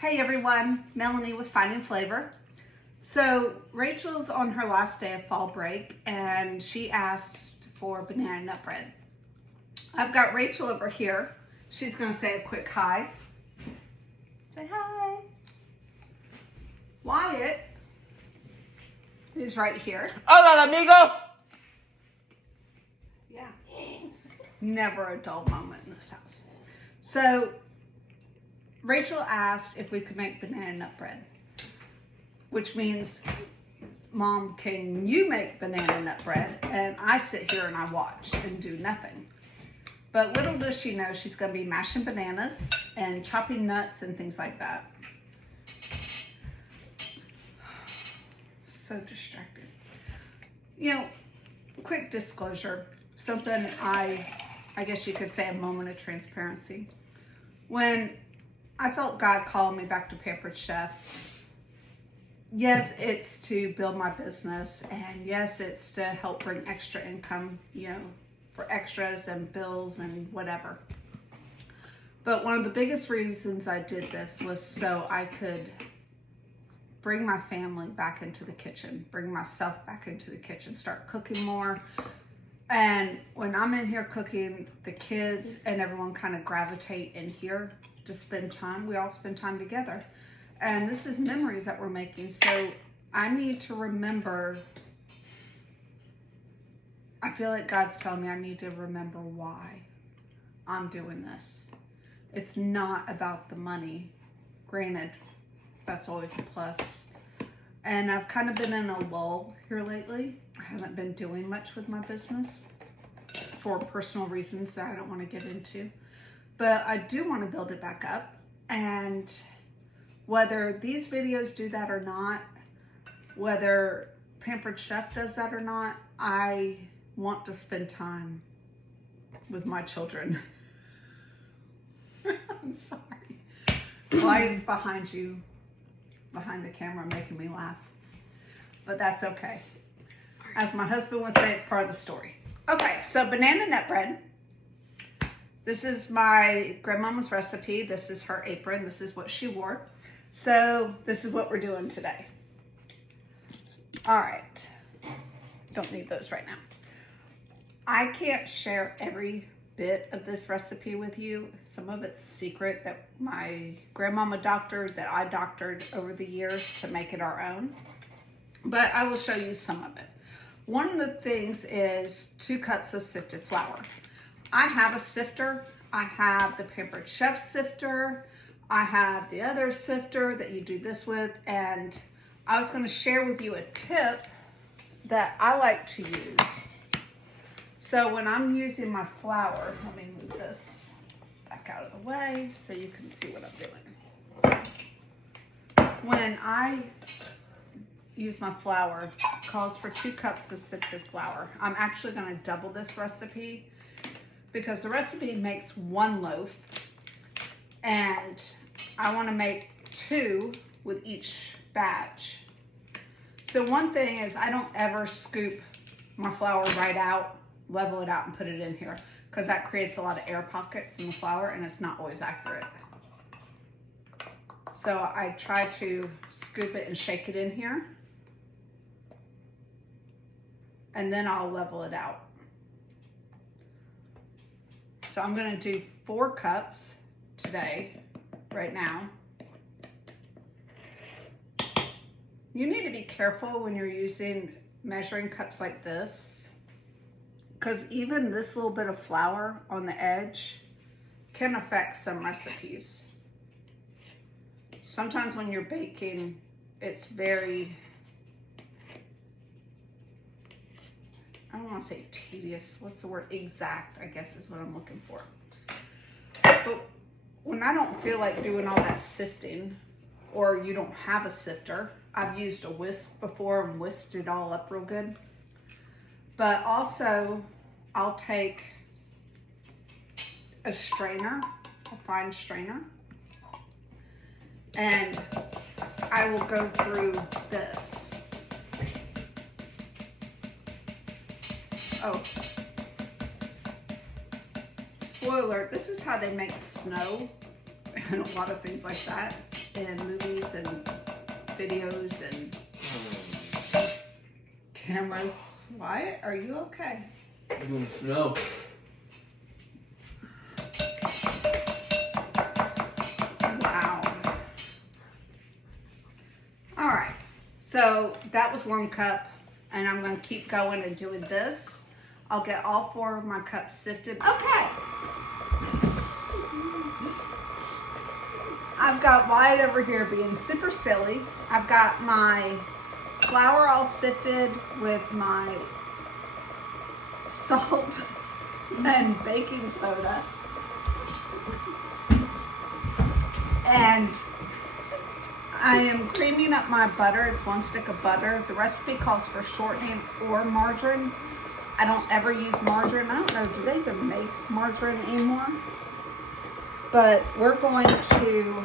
Hey everyone, Melanie with Finding Flavor. So Rachel's on her last day of fall break and she asked for banana nut bread. I've got Rachel over here. She's going to say a quick hi. Say hi. Wyatt is right here. Hola, amigo. Yeah. Never a dull moment in this house. So Rachel asked if we could make banana nut bread, which means, Mom, can you make banana nut bread? And I sit here and I watch and do nothing. But little does she know she's going to be mashing bananas and chopping nuts and things like that. So distracted. You know, quick disclosure, something I guess you could say a moment of transparency. When I felt God calling me back to Pampered Chef, yes, it's to build my business, and yes, it's to help bring extra income, for extras and bills and whatever. But one of the biggest reasons I did this was so I could bring my family back into the kitchen, bring myself back into the kitchen, start cooking more. And when I'm in here cooking, the kids and everyone kind of gravitate in here to spend time. We all spend time together. And this is memories that we're making. So I need to remember, I feel like God's telling me I need to remember why I'm doing this. It's not about the money. Granted, that's always a plus. And I've kind of been in a lull here lately. I haven't been doing much with my business for personal reasons that I don't want to get into. But I do want to build it back up. And whether these videos do that or not, whether Pampered Chef does that or not, I want to spend time with my children. I'm sorry. Wyatt's behind you, behind the camera, making me laugh. But that's okay. As my husband would say, it's part of the story. Okay, so banana nut bread. This is my grandmama's recipe. This is her apron. This is what she wore. So this is what we're doing today. All right. Don't need those right now. I can't share every bit of this recipe with you. Some of it's secret that my grandmama doctored, that I doctored over the years to make it our own. But I will show you some of it. One of the things is 2 cups of sifted flour. I have a sifter. I have the Pampered Chef sifter. I have the other sifter that you do this with. And I was going to share with you a tip that I like to use. So when I'm using my flour, let me move this back out of the way so you can see what I'm doing. When I use my flour, it calls for 2 cups of sifted flour. I'm actually going to double this recipe because the recipe makes 1 loaf and I want to make 2 with each batch. So one thing is I don't ever scoop my flour right out, level it out and put it in here because that creates a lot of air pockets in the flour and it's not always accurate. So I try to scoop it and shake it in here and then I'll level it out. So I'm going to do 4 cups today, right now. You need to be careful when you're using measuring cups like this, because even this little bit of flour on the edge can affect some recipes. Sometimes when you're baking, it's very, I don't want to say tedious. What's the word? Exact, I guess is what I'm looking for. But when I don't feel like doing all that sifting, or you don't have a sifter, I've used a whisk before and whisked it all up real good. But also, I'll take a strainer, a fine strainer, and I will go through this. Oh, spoiler alert, this is how they make snow and a lot of things like that. in movies and videos and cameras. Wyatt, are you okay? No. Wow. All right. So that was 1 cup, and I'm going to keep going and doing this. I'll get all 4 of my cups sifted. Okay. I've got Wyatt over here being super silly. I've got my flour all sifted with my salt and baking soda. And I am creaming up my butter. It's 1 stick of butter. The recipe calls for shortening or margarine. I don't ever use margarine. I don't know, do they even make margarine anymore? But we're going to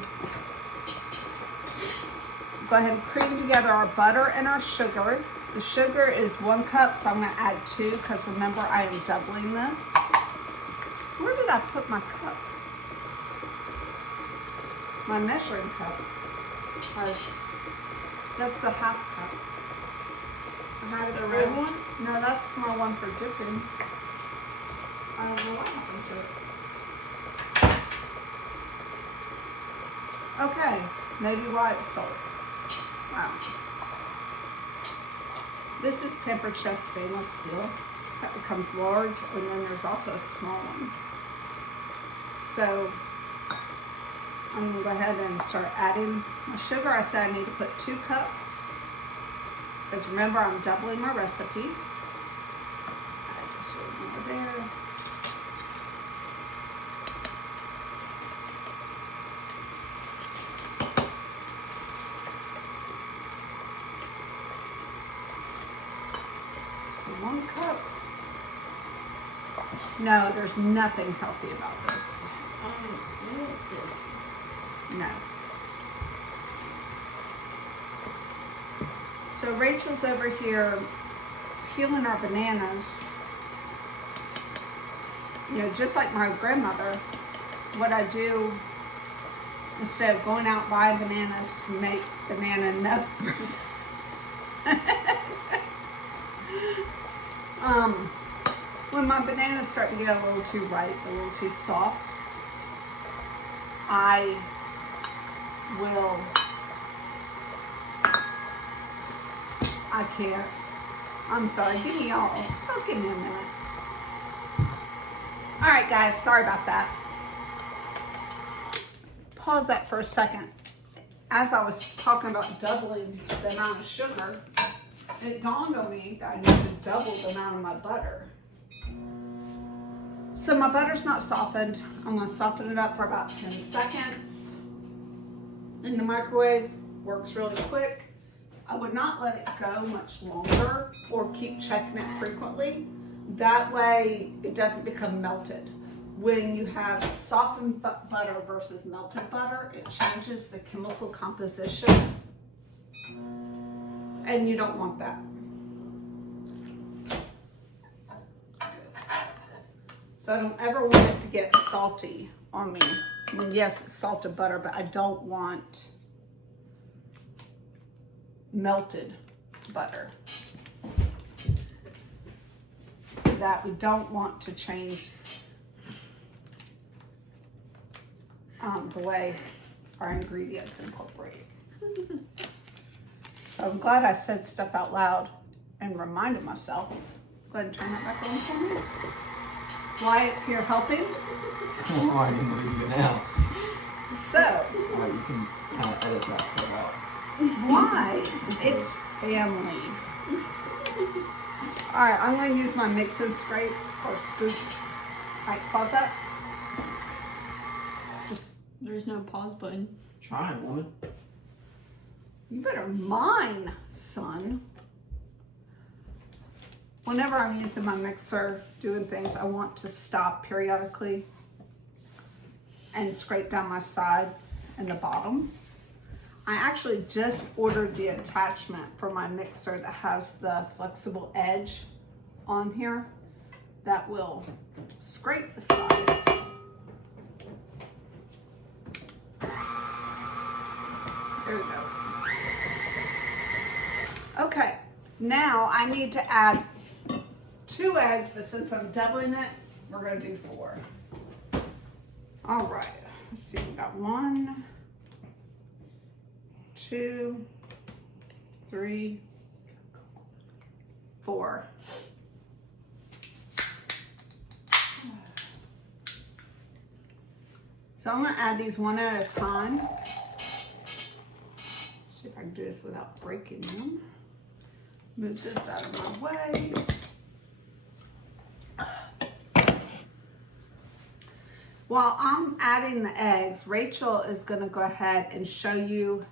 go ahead and cream together our butter and our sugar. The sugar is 1 cup, so I'm going to add 2 because remember I am doubling this. Where did I put my cup? My measuring cup. That's the half cup. I had it around. One? No, that's my one for dipping. I don't know what happened to it. Okay, maybe why it stole it. Wow. This is Pampered Chef stainless steel. That becomes large, and then there's also a small one. So I'm gonna go ahead and start adding my sugar. I said I need to put 2 cups. Because remember, I'm doubling my recipe. Add just a little more there. So 1 cup. No, there's nothing healthy about this. No. So Rachel's over here peeling our bananas. You know, just like my grandmother, what I do instead of going out buying bananas to make banana nut. When my bananas start to get a little too ripe, a little too soft, I can't. I'm sorry, give me all. Oh, give me a minute. All right, guys, sorry about that. Pause that for a second. As I was talking about doubling the amount of sugar, it dawned on me that I need to double the amount of my butter. So my butter's not softened. I'm gonna soften it up for about 10 seconds. In the microwave, works really quick. I would not let it go much longer or keep checking it frequently. That way it doesn't become melted. When you have softened butter versus melted butter, it changes the chemical composition. And you don't want that. So I don't ever want it to get salty on me. I mean, yes, it's salted butter, but I don't want melted butter. That we don't want to change the way our ingredients incorporate. So I'm glad I said stuff out loud and reminded myself. Go ahead and turn that back on for me. Wyatt's here helping. Oh, I didn't believe it now. So. Alright, you can kind of edit that part out. Why? It's family. Alright, I'm going to use my mix and scrape or scoop. Alright, pause that. Just. There's no pause button. Try, woman. You better mind, son. Whenever I'm using my mixer, doing things, I want to stop periodically and scrape down my sides and the bottom. I actually just ordered the attachment for my mixer that has the flexible edge on here that will scrape the sides. 'Cause There we go. Okay, now I need to add 2 eggs, but since I'm doubling it, we're gonna do 4. All right, let's see, we got 1, 2, 3, 4. So I'm gonna add these one at a time. See if I can do this without breaking them. Move this out of my way. While I'm adding the eggs, Rachel is gonna go ahead and show you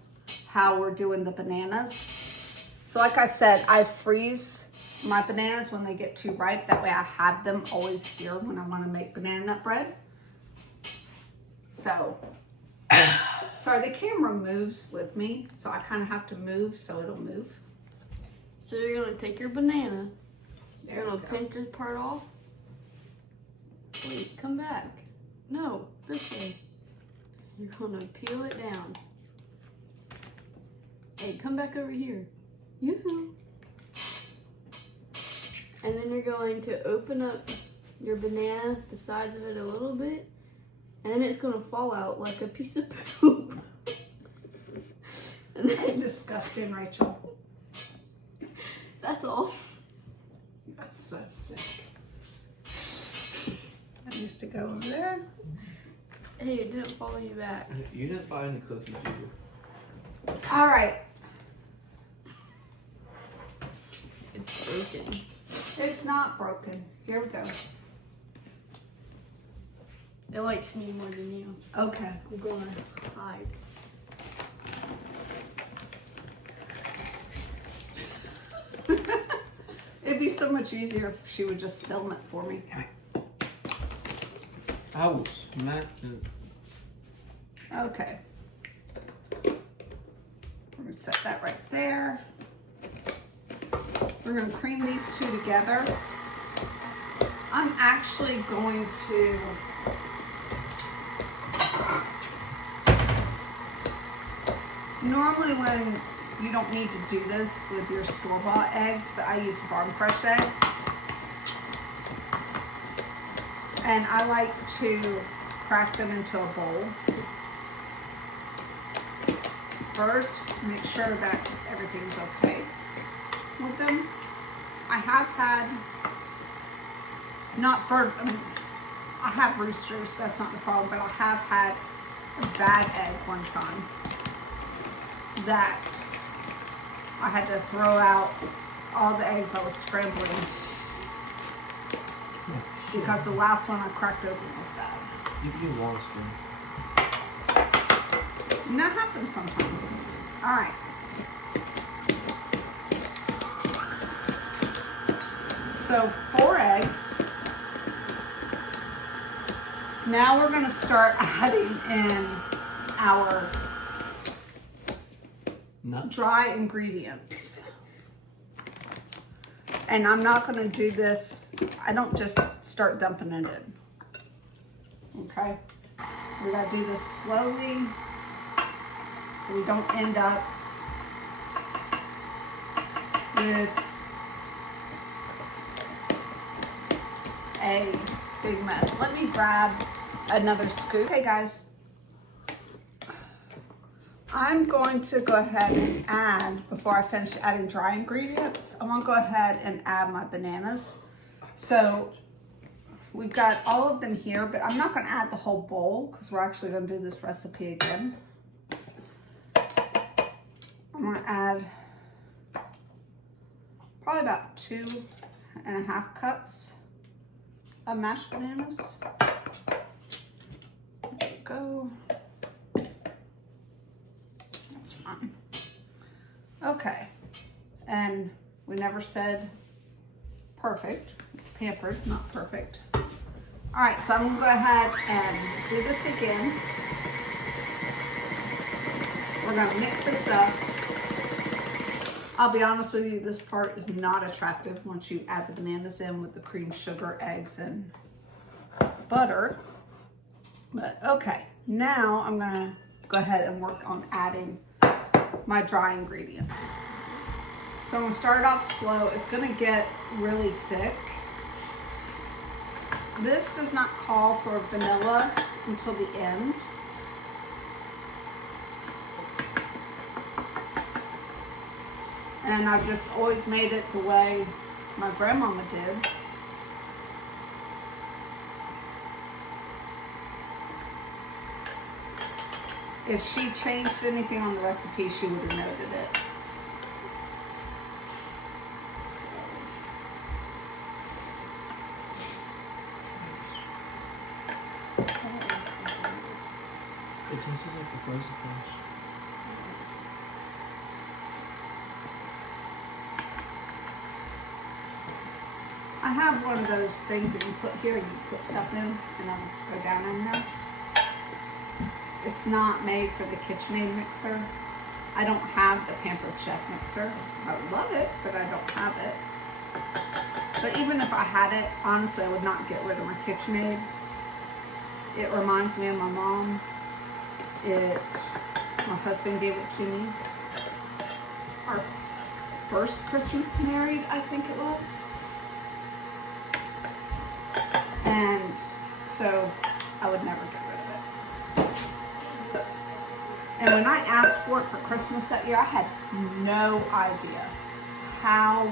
how we're doing the bananas. So like I said, I freeze my bananas when they get too ripe. That way I have them always here when I wanna make banana nut bread. So, sorry, the camera moves with me, so I kind of have to move so it'll move. So you're gonna take your banana, There you're we gonna go. pinch this part off. Wait, come back. No, this way. You're gonna peel it down. Hey, come back over here. Yoo-hoo. And then you're going to open up your banana, the sides of it a little bit, and then it's gonna fall out like a piece of poop. And That's then, disgusting, Rachel. that's all. That's so sick. That needs to go over there. Hey, it didn't follow you back. You didn't buy any cookies, did you? All right, It's broken. it's not broken. Here we go. It likes me more than you. Okay. I'm gonna hide. It'd be so much easier if she would just film it for me. I will smack it. Okay. We're gonna set that right there. We're gonna cream these 2 together. I'm actually going to normally when you don't need to do this with your store-bought eggs, but I use farm fresh eggs. And I like to crack them into a bowl. First, make sure that everything's okay with them. I have had, I have roosters, that's not the problem, but I have had a bad egg one time that I had to throw out all the eggs I was scrambling because the last one I cracked open was bad. You can do long spoon. And that happens sometimes. All right. So 4 eggs. Now we're gonna start adding in our Nuts. dry ingredients. And I'm not gonna do this, I don't just start dumping it in. Okay? We gotta do this slowly so we don't end up with a big mess. Let me grab another scoop. Okay guys, I'm going to go ahead and add, before I finish adding dry ingredients, I'm gonna go ahead and add my bananas. So we've got all of them here, but I'm not gonna add the whole bowl because we're actually gonna do this recipe again. I'm gonna add probably about 2.5 cups of mashed bananas. There we go. That's fine. Okay, and we never said perfect. It's pampered, not perfect. All right, so I'm gonna go ahead and do this again. We're gonna mix this up. I'll be honest with you, this part is not attractive once you add the bananas in with the cream, sugar, eggs, and butter. But okay, now I'm gonna go ahead and work on adding my dry ingredients. So I'm gonna start it off slow. It's gonna get really thick. This does not call for vanilla until the end. And I've just always made it the way my grandmama did. If she changed anything on the recipe, she would have noted it. It tastes like the frozen fish. I have one of those things that you put here, you put stuff in, and I'll go down in there. It's not made for the KitchenAid mixer. I don't have the Pampered Chef mixer. I would love it, but I don't have it. But even if I had it, honestly, I would not get rid of my KitchenAid. It reminds me of my mom. My husband gave it to me. Our first Christmas married, I think it was. And so I would never get rid of it. And when I asked for it for Christmas that year, I had no idea how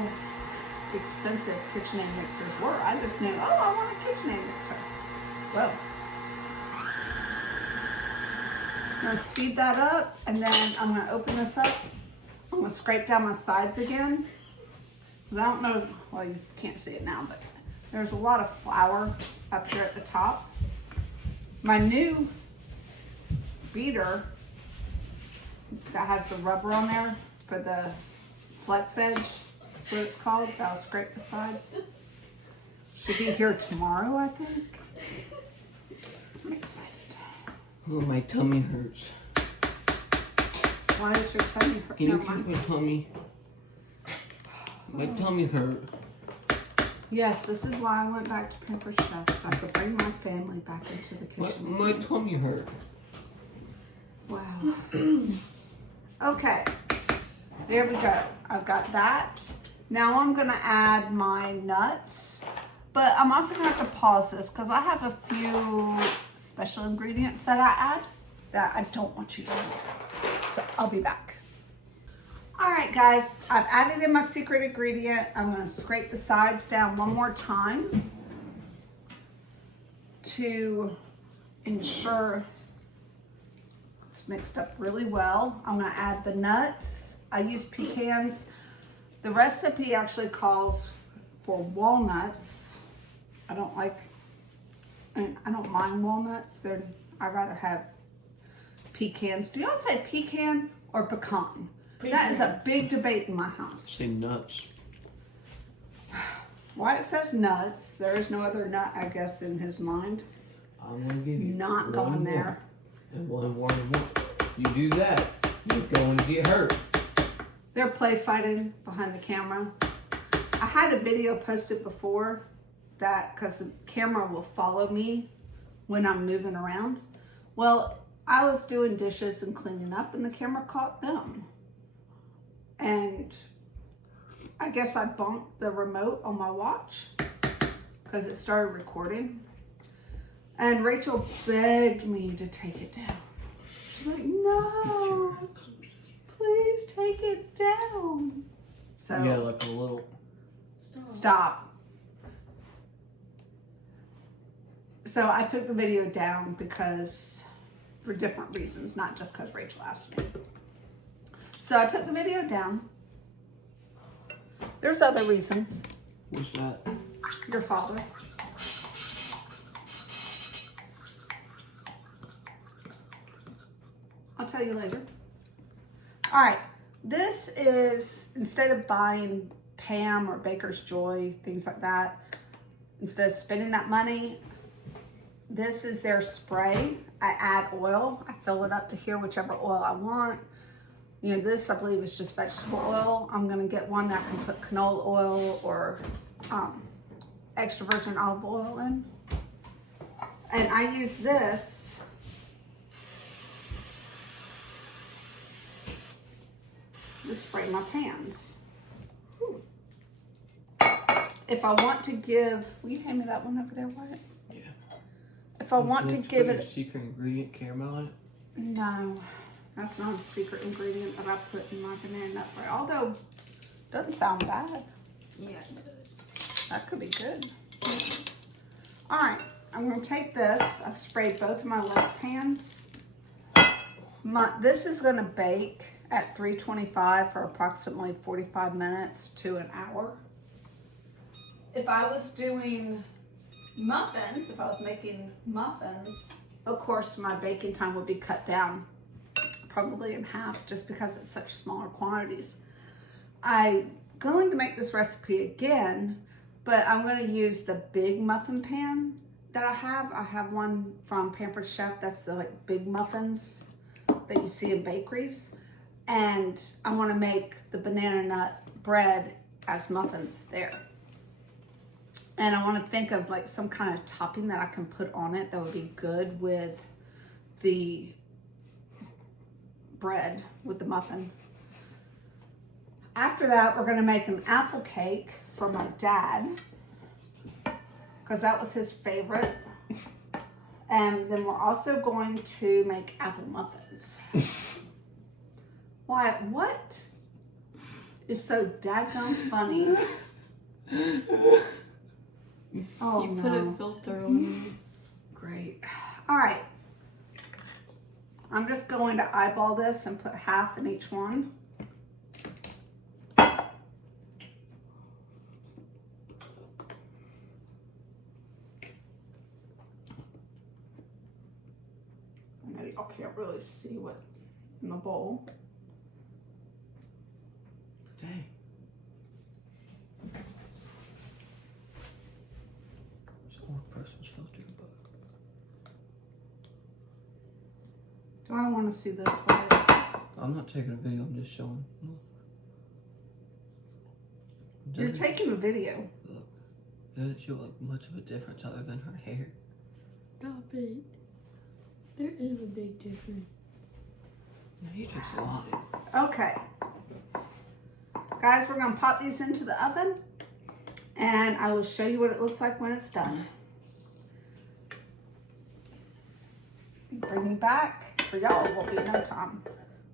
expensive KitchenAid mixers were. I just knew, oh, I want a KitchenAid mixer. Well, I'm gonna speed that up, and then I'm gonna open this up. I'm gonna scrape down my sides again. Because I don't know, well, you can't see it now, but there's a lot of flour up here at the top. My new beater that has the rubber on there for the flex edge, that's what it's called, that'll scrape the sides. Should be here tomorrow, I think. I'm excited. Oh, my tummy hurts. Why is your tummy hurt? Can you keep my tummy? My tummy hurt. Yes, this is why I went back to Pampered Chef, so I could bring my family back into the kitchen. My tummy hurt. Wow. Okay, there we go. I've got that. Now I'm gonna add my nuts, but I'm also gonna have to pause this because I have a few special ingredients that I add that I don't want you to know. So I'll be back. All right, guys, I've added in my secret ingredient. I'm gonna scrape the sides down one more time to ensure it's mixed up really well. I'm gonna add the nuts. I use pecans. The recipe actually calls for walnuts. I don't mind walnuts. I'd rather have pecans. Do y'all say pecan or pecan? That is a big debate in my house. Say nuts. Why it says nuts, there is no other nut, I guess, in his mind. I'm gonna give you Not going there. And one. You do that, you're going to get hurt. They're play fighting behind the camera. I had a video posted before that because the camera will follow me when I'm moving around. Well, I was doing dishes and cleaning up and the camera caught them. And I guess I bumped the remote on my watch because it started recording. And Rachel begged me to take it down. She's like, no, please take it down. So Yeah, like a little. stop. So I took the video down because for different reasons, not just because Rachel asked me. So I took the video down. There's other reasons. What's that? Your father. I'll tell you later. All right, this is, instead of buying Pam or Baker's Joy, things like that, instead of spending that money, this is their spray. I add oil. I fill it up to here, whichever oil I want. You know, this I believe is just vegetable oil. I'm gonna get one that can put canola oil or extra virgin olive oil in. And I use this to spray my pans. If I want to give, will you hand me that one over there, Wyatt? Yeah. If I want to give Put it, a secret ingredient caramel in it. no, that's not a secret ingredient that I put in my banana nut bread. Although, doesn't sound bad. Yeah. That could be good. All right, I'm gonna take this. I've sprayed both of my left pans. This is gonna bake at 325 for approximately 45 minutes to an hour. If I was doing muffins, if I was making muffins, of course my baking time would be cut down probably in half just because it's such smaller quantities. I'm going to make this recipe again, but I'm going to use the big muffin pan that I have. I have one from Pampered Chef. That's the like big muffins that you see in bakeries. And I want to make the banana nut bread as muffins there. And I want to think of like some kind of topping that I can put on it that would be good with the bread, with the muffin. After that, we're going to make an apple cake for my dad, because that was his favorite. And then we're also going to make apple muffins. Why, what is so daggone funny? Oh, You no. put a filter on it. Great. All right. I'm just going to eyeball this and put half in each one. I know y'all can't really see what in the bowl. Dang. It's one person's supposed to do both. Do I want to see this one? I'm not taking a video, I'm just showing. You're Doesn't- taking a video. Look, doesn't show like much of a difference other than her hair. Stop it. There is a big difference. No, you just lied. Okay. Guys, we're going to pop these into the oven and I will show you what it looks like when it's done. Bring me back. For y'all, it won't be no time.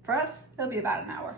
For us, it'll be about an hour.